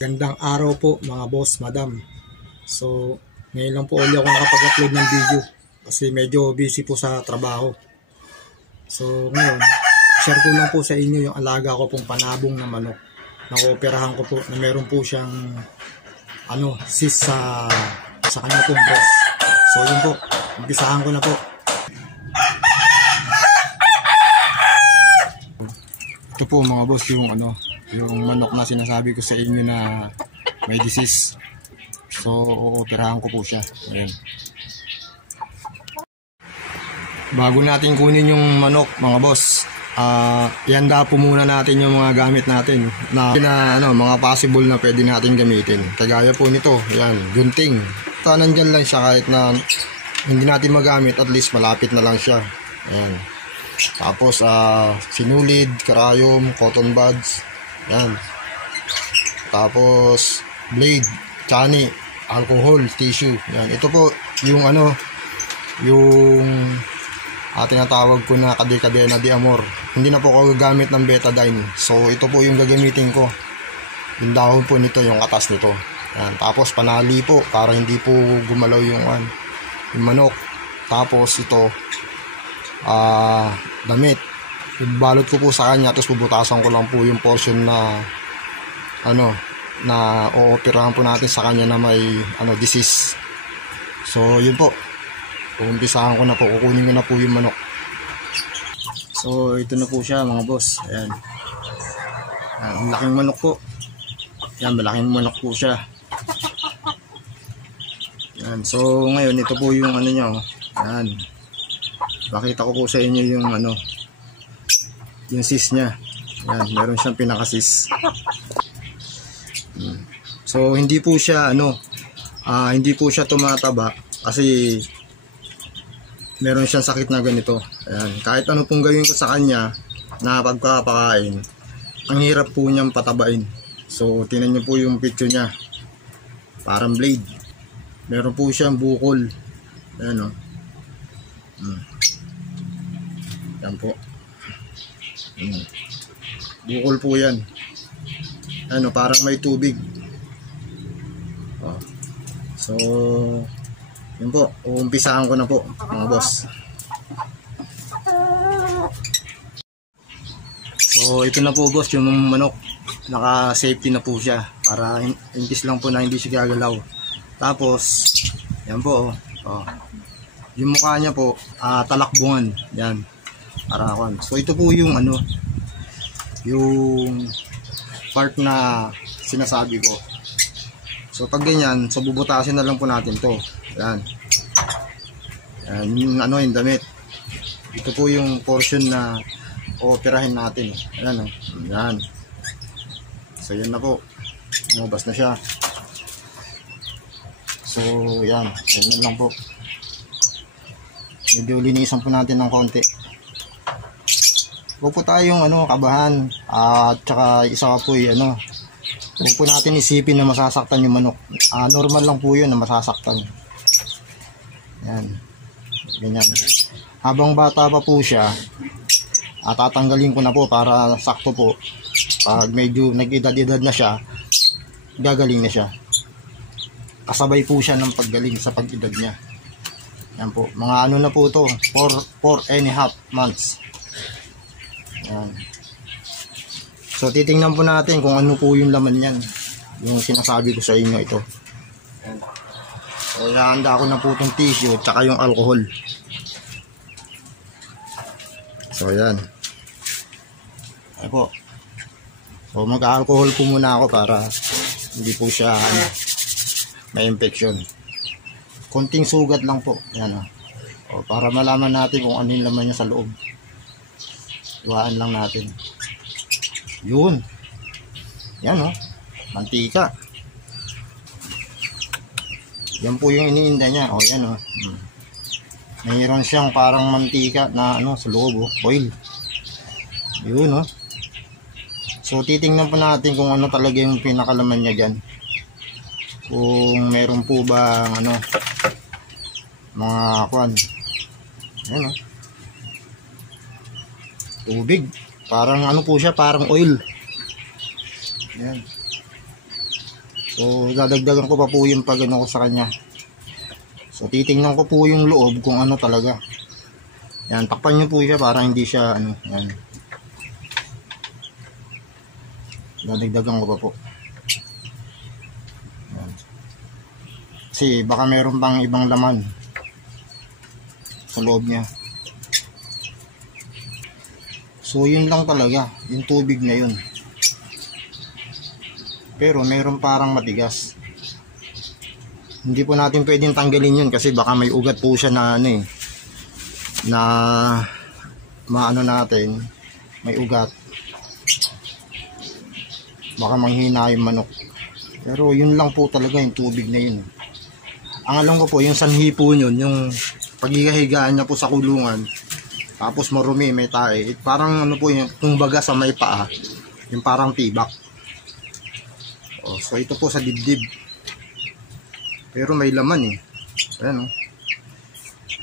Gandang araw po mga boss, madam. So, ngayon lang po ulit ako nakapag-upload ng video kasi medyo busy po sa trabaho. So, ngayon, share ko lang po sa inyo yung alaga ko pong panabong na manok. Na-operahan ko po na meron po siyang cyst sa kanya pong breast. So, yun po. Umpisahan ko na po. Ito po mga boss yung manok na sinasabi ko sa inyo na may disease. So, ooperahan ko po siya. Ayan. Bago natin kunin yung manok, mga boss, ihanda po muna natin yung mga gamit natin na mga possible na pwede natin gamitin. Kagaya po nito, ayan, gunting. Ito, nandyan lang siya kahit na hindi natin magamit, at least malapit na lang siya. Ayan. Tapos, sinulid, karayom, cotton buds. Yan. Tapos blade, chani, alcohol, tissue. Yan. Ito po yung yung tinatawag ko na kadekadena de amor. Hindi na po ako gagamit ng betadine. So ito po yung gagamitin ko. Yung dahon po nito, yung atas nito. Yan. Tapos panali po para hindi po gumalaw yung manok. Tapos ito damit. Balot ko po sa kanya, tapos bubutasan ko lang po yung portion na ooperahan po natin sa kanya na may disease. So yun po, umpisahan ko na po, kukunin ko na po yung manok. So ito na po siya mga boss. Ayan, malaking manok po. Ayan, malaking manok po siya. Ayan, so ngayon ito po yung niya. Ayan, pakita ko po sa inyo yung yung cyst niya. Yan, meron siyang pinaka-cyst. So hindi po siya hindi po siya tumataba kasi meron siyang sakit na ganito. Ayan, kahit ano pong gawin ko sa kanya na pagkakapakain, ang hirap po niyang patabain. So tingnan niyo po yung picture niya. Parang blade. Meron po siyang bukol. Ayan Yan po. Bukol po yan. Parang may tubig. So yun po, uumpisahan ko na po mga boss. So ito na po boss, yung manok, naka safety na po siya para in case lang po na hindi siya gagalaw. Tapos yan po yung mukha niya po talakbungan yan. So ito po yung yung part na sinasabi ko. So pag ganyan, so bubutasin na lang po natin to. Yan. Yan yung yung damit. Ito po yung portion na ooperahin natin. Ayan Yan. So yan na po. Lumabas na siya. So yan. Yan lang po. Medyo linisan po natin ng konti. Huwag po tayong kabahan, at saka isa po huwag po natin isipin na masasaktan yung manok. Normal lang po yun na masasaktan. Yan. Ganyan. Habang bata pa po siya, tatanggalin ko na po para sakto po. Pag medyo nag-edad-edad na siya, gagaling na siya. Kasabay po siya ng paggaling sa pag-edad niya. Yan po. Mga na po to, 4.5 months. Yan. So titingnan po natin kung ano po yung laman niyan, yung sinasabi ko sa inyo ito. Yan. So ihahanda ko na po itong tissue at saka yung alcohol. So yan. Ayan po. So mag-alcohol po muna ako para hindi po siya may infection. Konting sugat lang po. Yan para malaman natin kung ano yung laman niya sa loob. Iwaan lang natin. Yun. Yan mantika. Yan po yung iniinda niya. Yan mayroon siyang parang mantika na sa loob oil. Yun So titingnan po natin kung ano talaga yung pinakalaman niya dyan. Kung meron po ba mga yan tubig. Parang po siya, parang oil. Yan. So dadagdagan ko pa po yung pag ano ko sa kanya. So titingnan ko po yung loob kung ano talaga. Yan, takpan nyo po siya para hindi siya ano, yan. Dadagdagan ko pa po. Yan. Kasi baka meron pang ibang laman sa loob niya. So yun lang talaga, yung tubig na yun. Pero meron parang matigas. Hindi po natin pwedeng tanggalin yun kasi baka may ugat po siya na ano eh, na maano natin, may ugat, baka manghina yung manok. Pero yun lang po talaga yung tubig na yun. Ang alam ko po yung sanhi po yun, yung paghihigaan niya po sa kulungan, tapos marumi, may tae, parang ano po yung kumbaga sa may paa, yung parang tibak. So ito po sa dibdib, pero may laman eh. Ayan,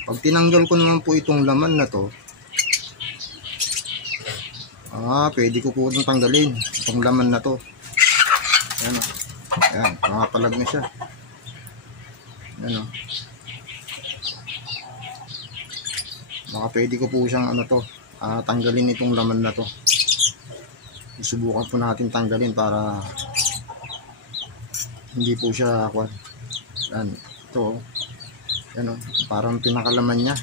pag tinanggal ko naman po itong laman na to, pwede ko po itong tanggalin itong laman na to. Ayan, ayan, pangapalag na siya. Ayan, baka pwede ko po siyang ano to, tanggalin itong laman na to. Susubukan po natin tanggalin para hindi po siya kwan. Ayan, ito ano, parang pinakalaman niya.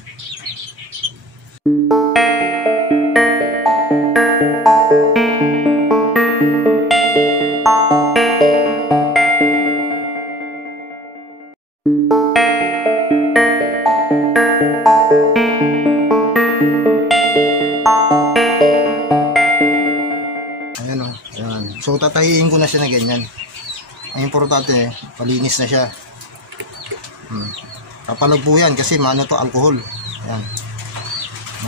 Ayan o, ayan. So tatahiin ko na siya na ganyan. Ang importante, palinis na siya. Kapalag po yan kasi maano to, alcohol. Ayan.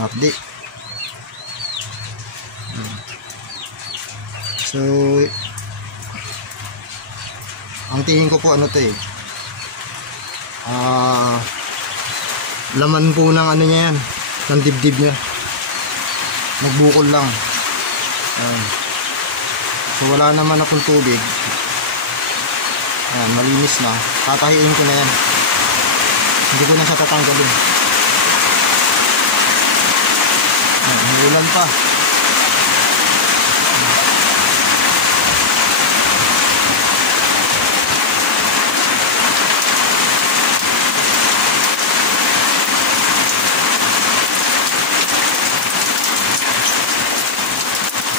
Mapdi. So, ang tingin ko po ano to eh. Laman po ng ano niya yan. Ng dibdib niya. Nagbukol lang. Ayan. So, wala naman akong tubig. Ayan, malinis na. Tatahiin ko na yan. Hindi ko na siya tatanggalin. May ulan pa.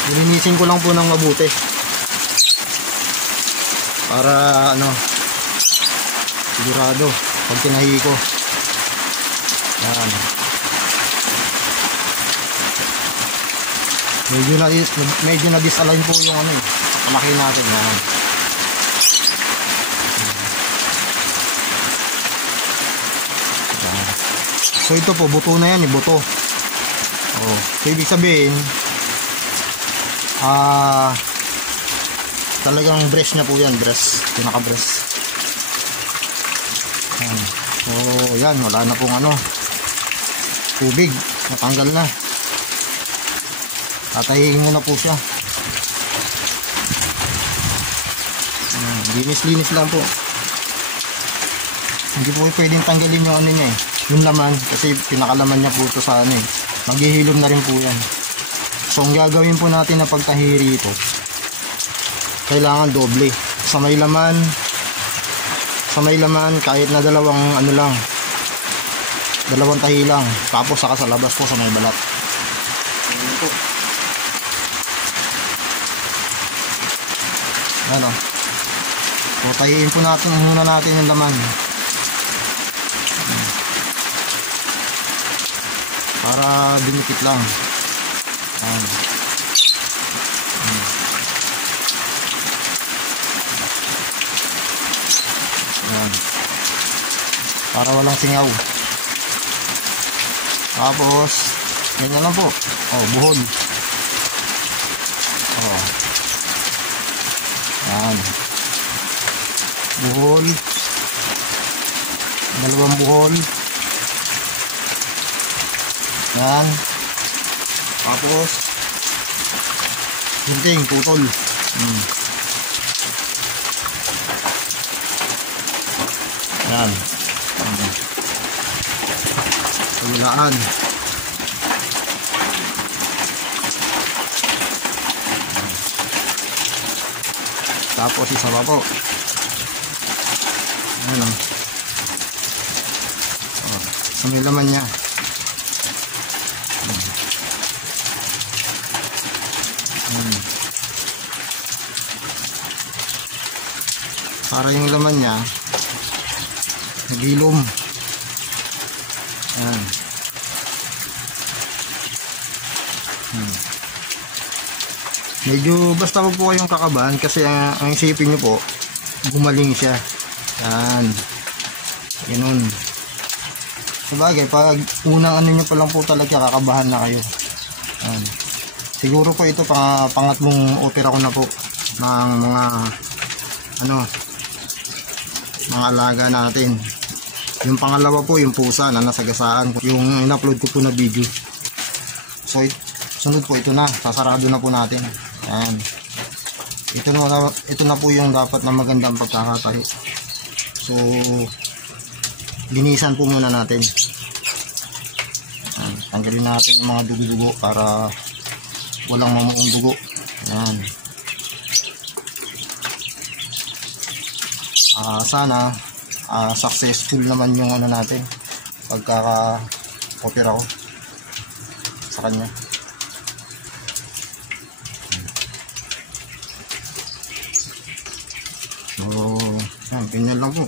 Linisin ko lang po ng mabuti. Para ano, sigurado pag tinahi ko. Yan. Medyo na-disalign po yung ano eh. Palaki natin. Yan. Yan. So ito po, buto na yan eh, buto. So ibig sabihin, talagang breast niya po yan, breast, pinaka-breast. Yan. So yan, wala na pong ano, tubig, natanggal na. Tatahihin mo na po siya. Linis-linis lang po. Hindi po pwedeng tanggalin yung ano niya eh, yung laman, kasi pinakalaman niya po ito sa ano eh. Maghihilom na rin po yan. So ang gagawin po natin na pagtahiri ito, kailangan doble. Sa may laman kahit na dalawang ano lang, dalawang tahi lang, tapos saka sa labas po sa may balat. Ayan po. Ano, so tahiin po natin muna natin yung laman para dumikit lang. Ayan. Ayan. Para walang singaw. Tapos ganyan lang po. Buhol. Ayan. Buhol. Dalawang buhol. Ayan. Tapos gunting, putol. Yan. Kabilaan. Tapos isa pa po. Ayan o. Sa may laman niya. Para yung laman niya nagilom. Ayan. Medyo basta wag po kayong kakabahan kasi ang isipin nyo po gumaling siya. Yan. Ganun. Sabagay, pag unang ano nyo pa lang po talaga kakabahan na kayo. Yan. Siguro po ito pangatlong opera ko na po ng mga mga alaga natin. Yung pangalawa po yung pusa na nasagasaan ko, yung in-upload ko po na video. So sunod po ito na, sasarado na po natin. Yan. Ito na po yung dapat na magandang pagkakatahi. So linisan po muna natin. Yan. Tanggalin natin yung mga dugo-dugo para walang mamuong dugo. Yan. Sana successful naman yung ano natin pagkaka-opera ko sa kanya. So yan, ganyan lang po.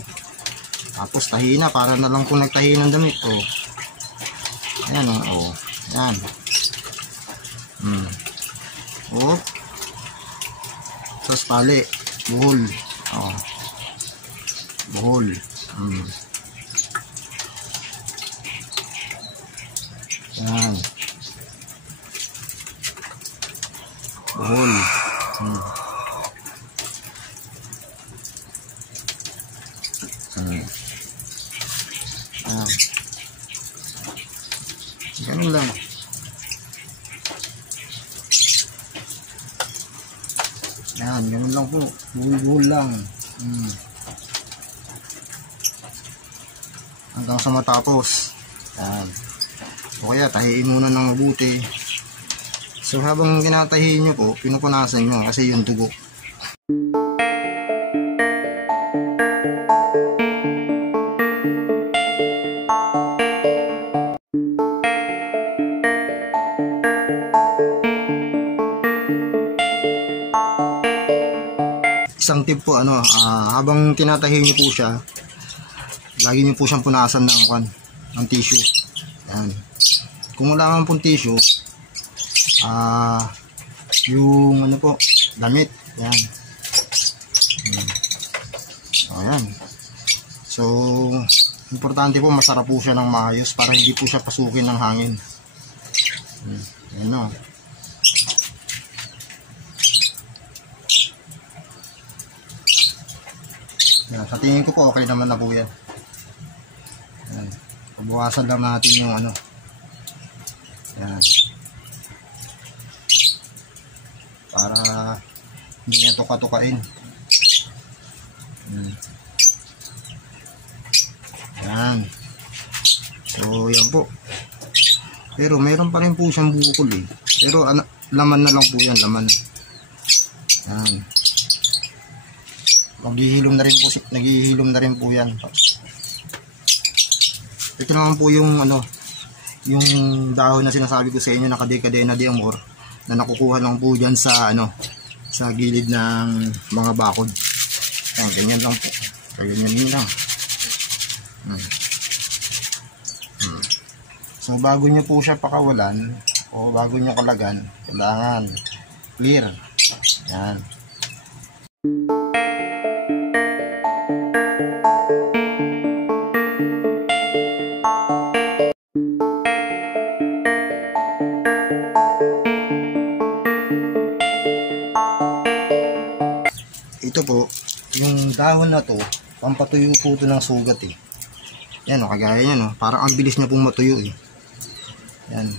Tapos tahi na, para na lang po nagtahi ng damit. Oh. Ayan o. Oh. Ayan. Oh. Tapos tali. Buhol. Oh. Buhol. Ayan. Buhol. Ayan. Ganun lang. Ayan, ganun lang po. Buhol-buhol lang. Hanggang sa matapos. Ayan. O kaya tahiin muna ng mabuti. So habang tinatahiin nyo po, pinupunasan nyo kasi yung dugo. Isang tip po, habang tinatahiin nyo po siya, lagi nyo po siyang punasan ng tissue. Ayan. Kung wala naman pong tissue, yung po, damit. Ayan. Ayan. So, importante po masarap po siya ng maayos para hindi po siya pasukin ng hangin. Ayan o. Ayan. Sa tingin ko po okay naman na po yan. Ayan. Pabawasan lang natin yung Ayan. Para hindi niya tuka-tukain. Ayan. So yan po. Pero meron pa rin po siyang bukol eh. Pero laman na lang po yan, laman. Ayan. Naghihilom na rin po yan. Ito naman po yung yung dahon na sinasabi ko sa inyo na Cadena de Amor na nakukuha lang po dyan sa sa gilid ng mga bakod. Ayan, ganyan lang po. Ganyan lang. So bago nyo po siya pakawalan o bago nyo kalagan, kailangan clear. Ayan. Ito po, yung dahon na to, pampatuyo po ito ng sugat eh. Yan o, kagaya yan o. Parang ang bilis niya pong matuyo eh. Yan.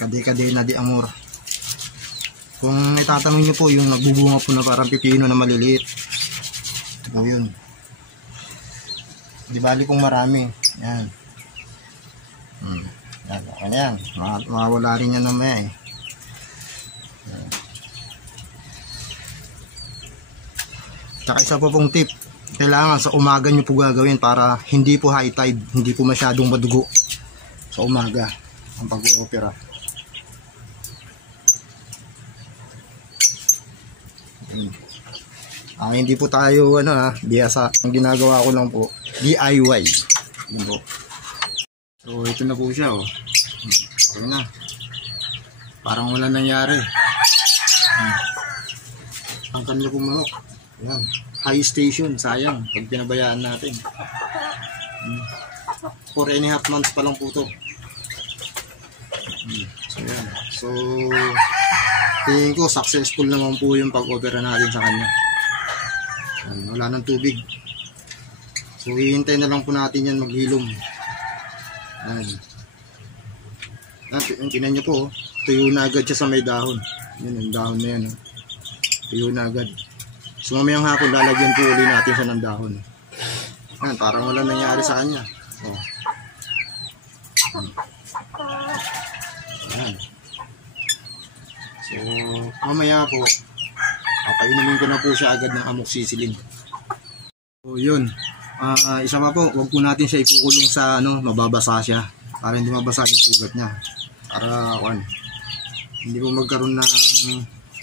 Cadena de Amor. Kung itatanong nyo po, yung nagbubunga po na parang pipino na maliliit. Ito po yun. Di bali pong marami. Yan. Yan, okay na yan. Mawawala rin yan namaya eh. Yan. Tsaka isa po pong tip. Kailangan sa umaga nyo po gagawin para hindi po high tide, hindi po masyadong madugo sa umaga ang pag-oopera. Hindi po tayo biyasa. Ang ginagawa ko lang po DIY. Yun po. So ito na po siya oh. Okay na. Parang wala nangyari. Ang kanila pong manok. Ayan. High station. Sayang pag pinabayaan natin. 4.5 months pa lang po to. So yan. So tingin ko successful naman po yung pag-opera natin sa kanya. Wala nang tubig. So hihintay na lang po natin yan maghilom. Tingnan nyo po, tuyo na agad siya sa may dahon. Yan, yung dahon na yan. Tuyo na agad. So mamayang hapon lalagyan po ulit natin siya ng dahon. Yan, parang wala nangyari sa kanya. Yan. So mamaya po papainumin ko na po siya agad ng amoxicillin. So yun, isa pa po, wag po natin siya ipukulong sa mababasa siya para hindi mabasa yung sugat niya, para hindi po magkaroon ng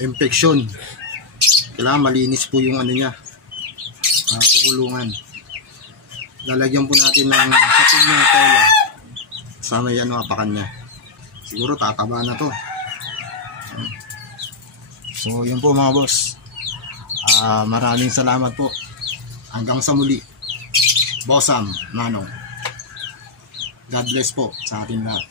infection. Kailangan malinis po yung niya, kukulungan. Lalagyan po natin ng sapig na tela sa may apakan niya. Siguro tataba na to. So yun po mga boss. Maraming salamat po. Hanggang sa muli. Boss Sam, Manong. God bless po sa ating lahat.